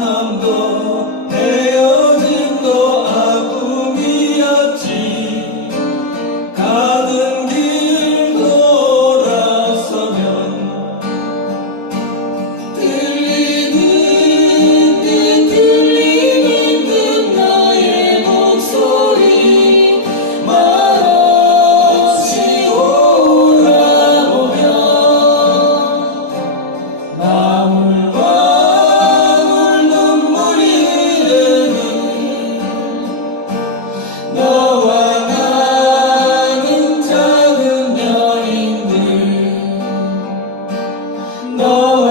anlamda Perdoa.